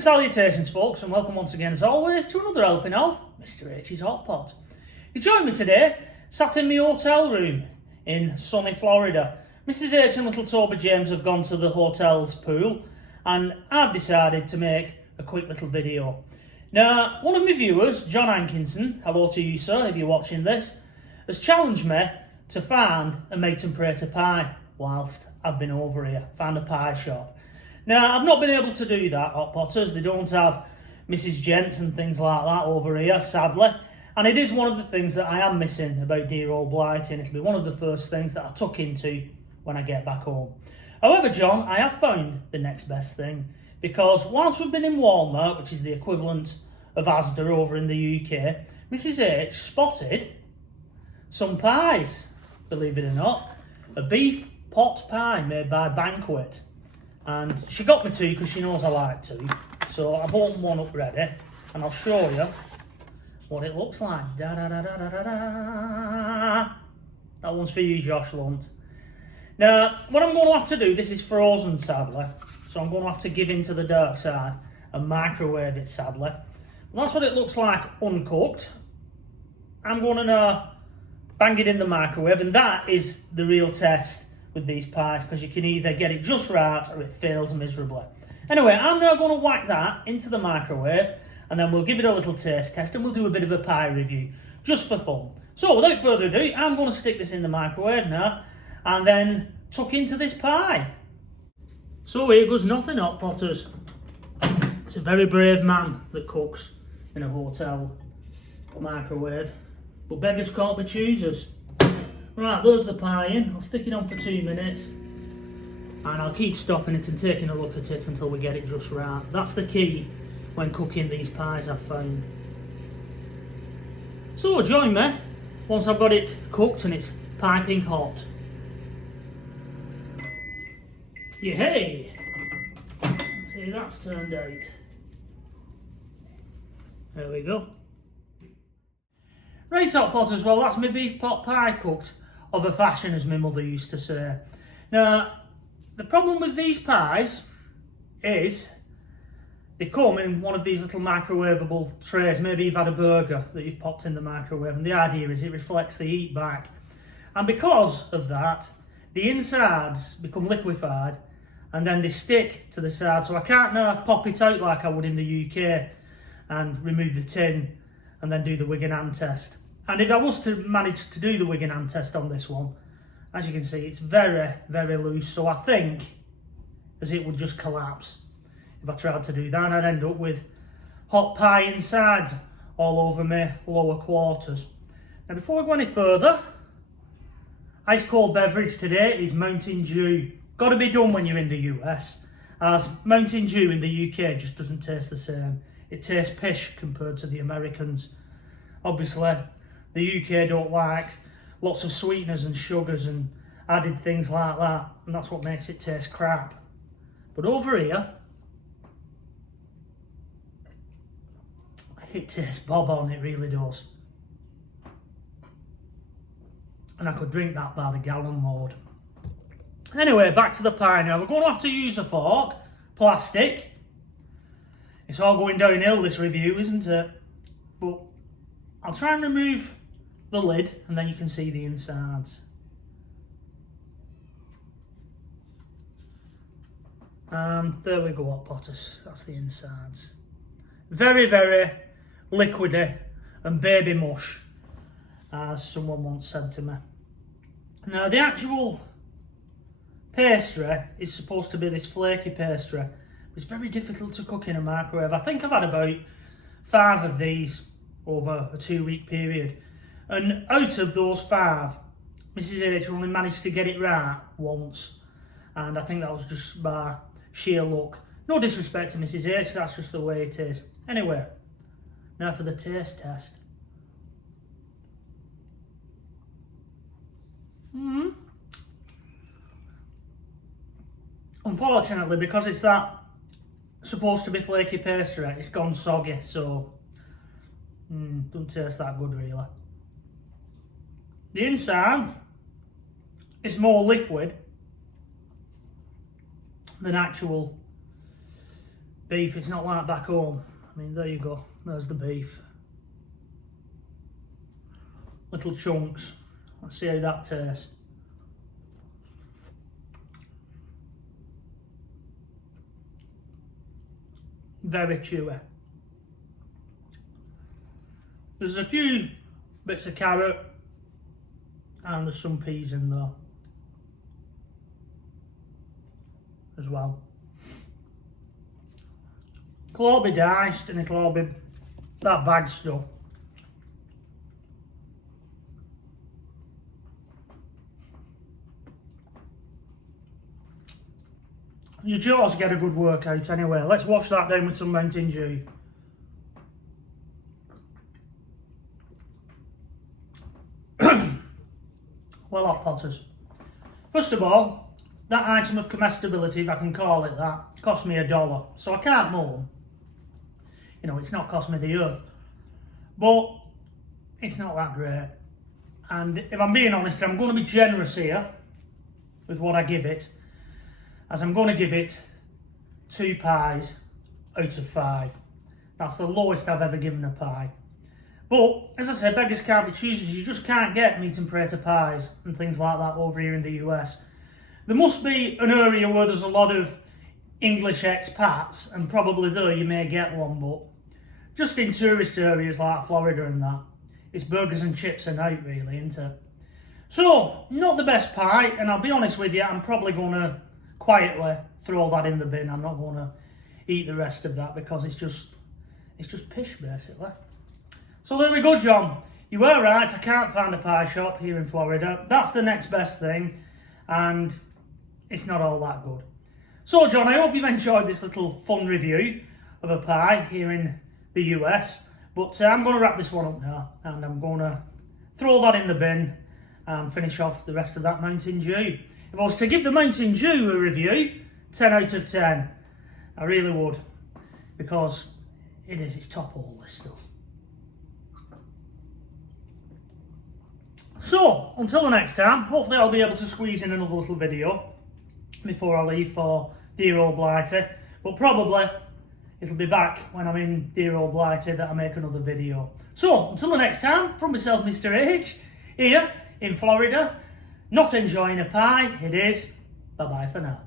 and salutations, folks, and welcome once again, as always, to another helping of Mr. H's Hot Pot. You join me today, sat in my hotel room in sunny Florida. Mrs. H and little Toby James have gone to the hotel's pool, and I've decided to make a quick little video. Now, one of my viewers, John Hankinson, hello to you, sir, if you're watching this, has challenged me to find a meyt and prater pie whilst I've been over here, found a pie shop. Now, I've not been able to do that, Hot Potters. They don't have Mrs. Gents and things like that over here, sadly. And it is one of the things that I am missing about dear old Blighty, and it'll be one of the first things that I tuck into when I get back home. However, John, I have found the next best thing, because whilst we've been in Walmart, which is the equivalent of Asda over in the UK, Mrs. H spotted some pies, believe it or not. A beef pot pie made by Banquet. And she got me two because she knows I like to. So I've opened one up ready, and I'll show you what it looks like. Da, da, da, da, da, da, da. That one's for you, Josh Lunt. Now, what I'm going to have to do, this is frozen, sadly, so I'm going to have to give in to the dark side and microwave it, sadly. And that's what it looks like uncooked. I'm going to bang it in the microwave, and that is the real test with these pies, because you can either get it just right or it fails miserably. Anyway, I'm now going to whack that into the microwave, and then we'll give it a little taste test, and we'll do a bit of a pie review, just for fun. So, without further ado, I'm going to stick this in the microwave now, and then tuck into this pie. So here goes nothing, Hot Potters. It's a very brave man that cooks in a hotel microwave, but beggars can't be choosers. Right, there's the pie in. I'll stick it on for 2 minutes, and I'll keep stopping it and taking a look at it until we get it just right. That's the key when cooking these pies, I've found. So join me once I've got it cooked and it's piping hot. Yay! See, that's turned out. There we go. Right, Hot Potters, well, that's my beef pot pie cooked of a fashion, as my mother used to say. Now, the problem with these pies is they come in one of these little microwaveable trays. Maybe you've had a burger that you've popped in the microwave, and the idea is it reflects the heat back. And because of that, the insides become liquefied, and then they stick to the side. So I can't now pop it out like I would in the UK and remove the tin and then do the wig and hand test. And if I was to manage to do the wig and hand test on this one, as you can see, it's very, very loose. So I think as it would just collapse if I tried to do that, and I'd end up with hot pie inside all over my lower quarters. Now, before we go any further, ice cold beverage today is Mountain Dew. Got to be done when you're in the US, as Mountain Dew in the UK just doesn't taste the same. It tastes pish compared to the Americans. Obviously, the UK don't like lots of sweeteners and sugars and added things like that, and that's what makes it taste crap. But over here, it tastes bob on, it really does. And I could drink that by the gallon load. Anyway, back to the pie now. We're going to have to use a fork, plastic. It's all going downhill, this review, isn't it? But I'll try and remove the lid, and then you can see the insides. There we go, Hot Potters. That's the insides. Very, very liquidy and baby mush, as someone once said to me. Now, the actual pastry is supposed to be this flaky pastry. It's very difficult to cook in a microwave. I think I've had about 5 of these over a 2-week period. And out of those 5, Mrs. H only managed to get it right once. And I think that was just by sheer luck. No disrespect to Mrs. H, that's just the way it is. Anyway, now for the taste test. Unfortunately, because it's that supposed to be flaky pastry, it's gone soggy, so doesn't taste that good really. The inside is more liquid than actual beef. It's not like back home. I mean, there you go. There's the beef. Little chunks. Let's see how that tastes. Very chewy. There's a few bits of carrot and there's some peas in there as well. It'll all be diced and it'll all be that bag stuff. Your jaws get a good workout anyway. Let's wash that down with some Mountain Dew. Well, hot potters. First of all, that item of comestibility, if I can call it that, cost me $1. So I can't moan. You know, it's not cost me the earth. But it's not that great. And if I'm being honest, I'm going to be generous here with what I give it, as I'm going to give it 2 pies out of 5. That's the lowest I've ever given a pie. But, as I said, beggars can't be choosers. You just can't get meat and prater pies and things like that over here in the US. There must be an area where there's a lot of English expats, and probably there you may get one, but just in tourist areas like Florida and that, it's burgers and chips and out really, isn't it? So, not the best pie, and I'll be honest with you, I'm probably going to quietly throw that in the bin. I'm not going to eat the rest of that because it's just pish basically. So there we go, John. You were right, I can't find a pie shop here in Florida. That's the next best thing, and it's not all that good. So John, I hope you've enjoyed this little fun review of a pie here in the US. But I'm going to wrap this one up now, and I'm going to throw that in the bin and finish off the rest of that Mountain Dew. If I was to give the Mountain Dew a review, 10 out of 10. I really would, because it's top all this stuff. So, until the next time, hopefully I'll be able to squeeze in another little video before I leave for dear old Blighty. But probably it'll be back when I'm in dear old Blighty that I make another video. So, until the next time, from myself, Mr. H, here in Florida, not enjoying a pie, it is. Bye-bye for now.